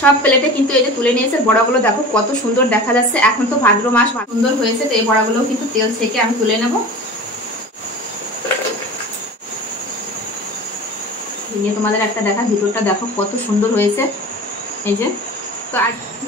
সব প্লেটে কিন্তু এই যে তুলে নিয়েছে। বড়াগুলো দেখো কত সুন্দর দেখা যাচ্ছে। এখন তো ভাদ্র মাস, সুন্দর হয়েছে। তো এই বড়াগুলো কিন্তু তেল ছেঁকে আমি তুলে নেব। তোমাদের একটা দেখা, ভিতরটা দেখো কত সুন্দর হয়েছে। এই যে তো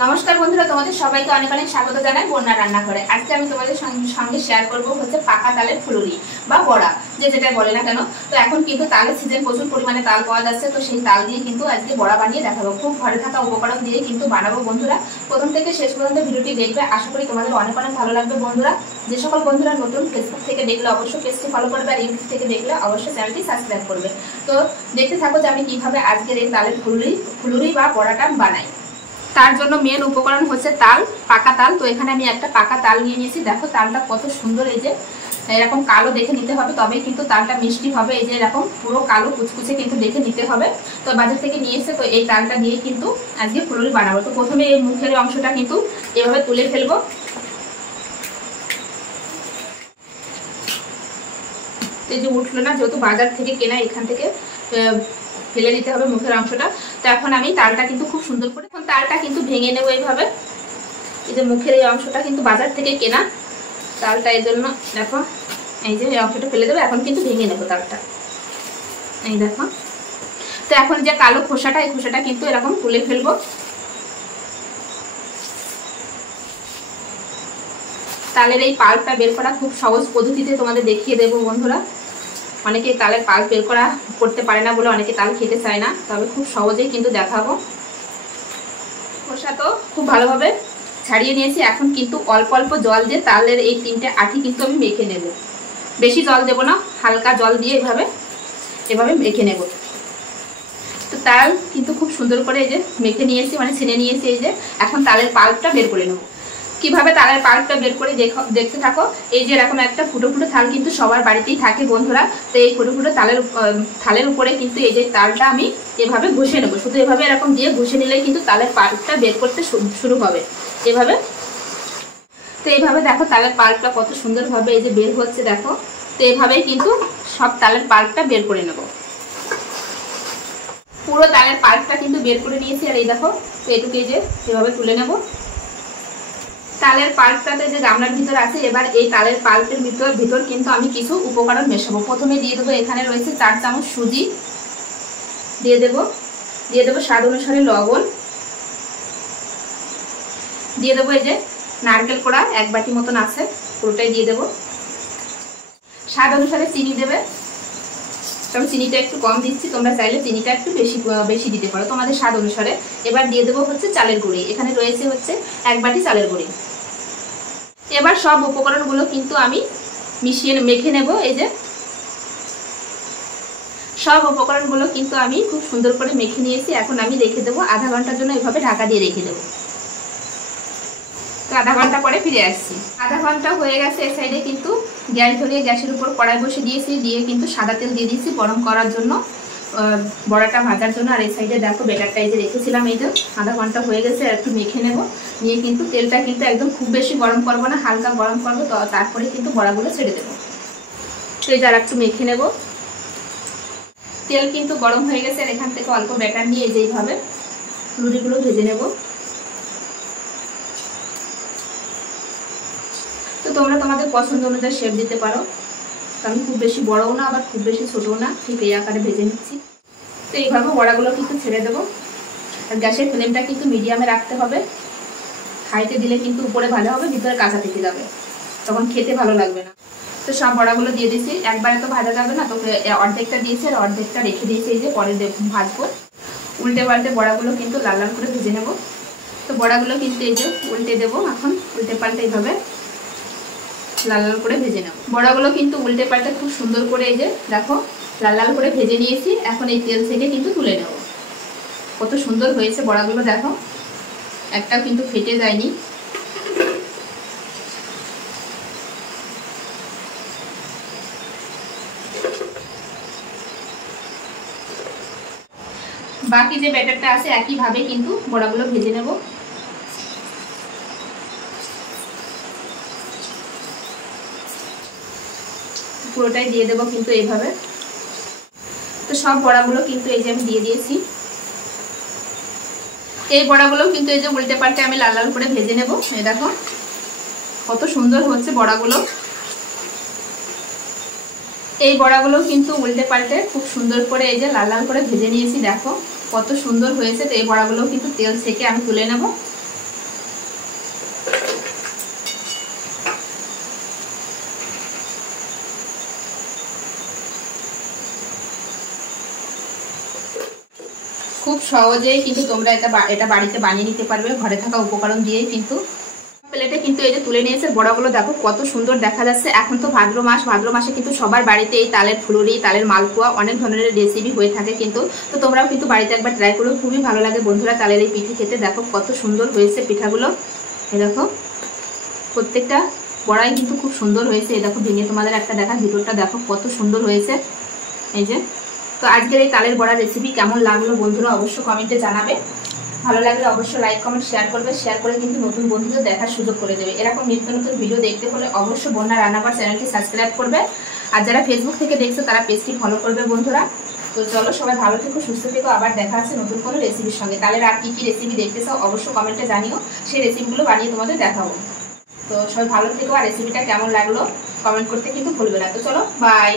নমস্কার বন্ধুরা, তোমাদের সবাইকে অনেক অনেক স্বাগত জানাই বন্যা রান্নাঘরে। আজকে আমি তোমাদের সঙ্গে শেয়ার করব হচ্ছে পাকা তালের ফুলুরি বা বড়া, যে যেটা বলে না কেন। তো এখন কিন্তু তালের সিজন, প্রচুর পরিমাণে তাল পাওয়া যাচ্ছে। তো সেই তাল দিয়ে কিন্তু আজকে বড়া বানিয়ে দেখাবো। খুব ঘরে থাকা উপকরণ দিয়ে কিন্তু বানাবো বন্ধুরা। প্রথম থেকে শেষ পর্যন্ত ভিডিওটি দেখবে, আশা করি তোমাদের অনেক অনেক ভালো লাগবে বন্ধুরা। যে সকল বন্ধুরা নতুন ফেসবুক থেকে দেখলে অবশ্যই পেজটি ফলো করবে, আর ইউটিউব থেকে দেখলে অবশ্যই চ্যানেলটি সাবস্ক্রাইব করবে। তো দেখতে থাকো যে আমি কিভাবে আজকের এই তালের ফুলুরি বা বড়াটা বানাই। তার জন্য মেন উপকরণ হচ্ছে তাল, পাকা তাল। তো এখানে আমি একটা পাকা তাল নিয়ে নিয়েছি। দেখো তালটা কত সুন্দর, এই যে এরকম কালো দেখে নিতে হবে, তবেই কিন্তু তালটা মিষ্টি হবে। এই যে এরকম পুরো কালো কুচকুচে কিন্তু দেখে নিতে হবে। তো বাজার থেকে নিয়ে এসে তো এই তালটা দিয়ে কিন্তু আজকে ফুলুরি বানাবো। তো প্রথমে এই মুখের অংশটা কিন্তু এভাবে তুলে ফেলবো। এই যে উঠলো না, যেহেতু বাজার থেকে কেনা, এখান থেকে ফেলে দিতে হবে মুখের অংশটা। তো এখন আমি তালটা কিন্তু খুব সুন্দর করে তালটা কিন্তু ভেঙে নেবো এইভাবে। এই যে মুখের এই অংশটা কিন্তু বাজার থেকে কেনা তালটা, এই জন্য দেখো এই যে এই অংশটা ফেলে দেবো। এখন কিন্তু ভেঙে নেবো তালটা, এই দেখো। তো এখন যে কালো খোসাটা, এই খোসাটা কিন্তু এরকম তুলে ফেলবো। তালের এই পাল্পটা বের করা খুব সহজ পদ্ধতিতে তোমাদের দেখিয়ে দেবো বন্ধুরা। অনেকে তালের পাল্প বের করতে পারে না বলে অনেকে তাল খেতে চায় না, তবে খুব সহজেই কিন্তু দেখাবো। খোসা তো খুব ভালোভাবে ছাড়িয়ে নিয়েছি। এখন কিন্তু অল্প অল্প জল দিয়ে তালের এই তিনটে আঁটি কিন্তু আমি মেখে নেব। বেশি জল দেব না, হালকা জল দিয়ে এভাবে মেখে নেব। তো তাল কিন্তু খুব সুন্দর করে এই যে মেখে নিয়েছি, মানে ছেনে নিয়েছি। এই যে এখন তালের পাল্পটা বের করে নেব। কিভাবে তালের পাল্পটা বের করে দেখতে থাকো। এই যে এরকম একটা ফুটো ফুটো থাল কিন্তু সবার বাড়িতেই থাকে বন্ধুরা। তো এই ফুটো ফুটো থালের উপরে কিন্তু এই যে তালটা আমি এভাবে ঘষে নেবো। শুধু এভাবে এরকম দিয়ে ঘষে নিলেই কিন্তু তালের পাল্পটা বের করতে শুরু হবে এভাবে। তো এইভাবে দেখো তালের পাল্পটা কত সুন্দরভাবে এই যে বের হচ্ছে, দেখো। তো এইভাবেই কিন্তু সব তালের পাল্পটা বের করে নেব। পুরো তালের পাল্পটা কিন্তু বের করে নিয়েছি। আর এই দেখো, তো এটুকু এই যে এভাবে তুলে নেব। তালের পাল্পটাতে যে গামলার ভিতর আছে, এবার এই তালের পাল্পের ভিতর কিন্তু আমি কিছু উপকরণ মেশাবো। প্রথমে দিয়ে দেবো, এখানে রয়েছে 4 চামচ সুজি দিয়ে দেবো স্বাদ অনুসারে লবণ দিয়ে দেবো। এই যে নারকেল কোড়া 1 বাটি মতন আছে, পুরোটাই দিয়ে দেবো। স্বাদ অনুসারে চিনি দেবে, তবে চিনিটা একটু কম দিচ্ছি, তোমরা চাইলে চিনিটা একটু বেশি দিতে পারো তোমাদের স্বাদ অনুসারে। এবার দিয়ে দেবো হচ্ছে চালের গুঁড়ি, এখানে রয়েছে হচ্ছে 1 বাটি চালের গুঁড়ি। এবার সব উপকরণগুলো কিন্তু আমি মেখে নেব। এই যে সব উপকরণগুলো কিন্তু আমি খুব সুন্দর করে মেখে নিয়েছি। এখন আমি রেখে দেবো আধা ঘন্টার জন্য, এভাবে ঢাকা দিয়ে রেখে দেবো। তো আধা ঘন্টা পরে ফিরে আসছি। আধা ঘন্টা হয়ে গেছে। এই সাইডে কিন্তু গ্যাস ধরিয়ে গ্যাসের উপর কড়াই বসে দিয়েছি, দিয়ে কিন্তু সাদা তেল দিয়ে দিয়েছি গরম করার জন্য, বড়াটা ভাজার জন্য। আর এই সাইডে দেখো বেটারটা এই যে রেখেছিলাম, এই যে আধা ঘন্টা হয়ে গেছে। একটু মেখে নেব, নিয়ে কিন্তু তেলটা কিন্তু একদম খুব বেশি গরম করবো না, হালকা গরম করবো। তো তারপরে কিন্তু বড়াগুলো ছেড়ে দেবো। তো এই যে আর একটু মেখে নেব। তেল কিন্তু গরম হয়ে গেছে। আর এখান থেকে অল্প ব্যাটার নিয়ে যেইভাবে লুচিগুলো ভেজে নেব। তো তোমরা তোমাদের পছন্দ অনুযায়ী শেপ দিতে পারো। তো আমি খুব বেশি বড়ও না, আবার খুব বেশি ছোটও না, ঠিক এই আকারে ভেজে নিচ্ছি। তো এইভাবে বড়াগুলো কিন্তু ছেড়ে দেবো। আর গ্যাসের ফ্লেমটা কিন্তু মিডিয়ামে রাখতে হবে। খাইতে দিলে কিন্তু উপরে ভালো হবে, ভিতরে কাঁচা থেকে যাবে, তখন খেতে ভালো লাগবে না। তো সব বড়াগুলো দিয়ে দিয়েছি, একবারে তো ভাজা যাবে না, তো অর্ধেকটা দিয়েছি আর অর্ধেকটা রেখে দিয়েছি। এই যে পরে ভাজবো। উল্টে পাল্টে বড়াগুলো কিন্তু লাল লাল করে ভেজে নেব। তো বড়াগুলো কিন্তু এই যে উল্টে দেবো, এখন উল্টে পাল্টে এইভাবে লাল লাল করে ভেজে নেব। বড়াগুলো কিন্তু উল্টে পাল্টে খুব সুন্দর করে এই যে দেখো লাল লাল করে ভেজে নিয়েছি। এখন এই তেল থেকে কিন্তু তুলে নেব। কত সুন্দর হয়েছে বড়াগুলো, দেখো একটাও কিন্তু ফেটে যায়নি। বাকি যে ব্যাটারটা আছে একইভাবে কিন্তু বড়াগুলো ভেজে নেব। পুরোটাই দিয়ে দেবো কিন্তু এইভাবে। তো সব বড়াগুলো কিন্তু এই যে আমি দিয়ে দিয়েছি। এই বড়াগুলো কিন্তু এই যে উল্টে পাল্টে আমি লাল লাল করে ভেজে নেব। এই দেখো কত সুন্দর হচ্ছে বড়াগুলো। এই বড়াগুলো কিন্তু উল্টে পাল্টে খুব সুন্দর করে এই যে লাল লাল করে ভেজে নিয়েছি। দেখো কত সুন্দর হয়েছে। তো এই বড়াগুলো কিন্তু তেল ছেঁকে আমি তুলে নেব। খুব সহজেই কিন্তু তোমরা এটা বাড়িতে বানিয়ে নিতে পারবে ঘরে থাকা উপকরণ দিয়েই। কিন্তু প্লেটে কিন্তু এই যে তুলে নিয়েছে বড়াগুলো, দেখো কত সুন্দর দেখা যাচ্ছে। এখন তো ভাদ্র মাসে কিন্তু সবার বাড়িতে এই তালের ফুলুরি, তালের মালপোয়া, অনেক ধরনের রেসিপি হয়ে থাকে কিন্তু। তো তোমরাও কিন্তু বাড়িতে একবার ট্রাই করো, খুবই ভালো লাগে বন্ধুরা তালের এই পিঠে খেতে। দেখো কত সুন্দর হয়েছে পিঠাগুলো। এই দেখো প্রত্যেকটা বড়াই কিন্তু খুব সুন্দর হয়েছে। এই দেখো ভেঙে তোমাদের একটা দেখা, ভিতরটা দেখো কত সুন্দর হয়েছে। এই যে তো আজকের এই তালের বড়া রেসিপি কেমন লাগলো বন্ধুরা অবশ্যই কমেন্টে জানাবে। ভালো লাগলে অবশ্যই লাইক কমেন্ট শেয়ার করবে। শেয়ার করে কিন্তু নতুন বন্ধুদের দেখার সুযোগ করে দেবে। এরকম নিত্য নতুন ভিডিও দেখতে হলে অবশ্যই বন্যা রান্নাঘর চ্যানেলটি সাবস্ক্রাইব করবে। আর যারা ফেসবুক থেকে দেখছো তারা পেজটি ফলো করবে বন্ধুরা। তো চলো সবাই ভালো থেকো, সুস্থ থেকো। আবার দেখা আছে নতুন কোনো রেসিপির সঙ্গে। তালের আর কি কি রেসিপি দেখতে চাও অবশ্যই কমেন্টে জানিও, সেই রেসিপিগুলো বানিয়ে তোমাদের দেখাবো। তো সবাই ভালো থেকো। আর রেসিপিটা কেমন লাগলো কমেন্ট করতে কিন্তু ভুলবে না। তো চলো বাই।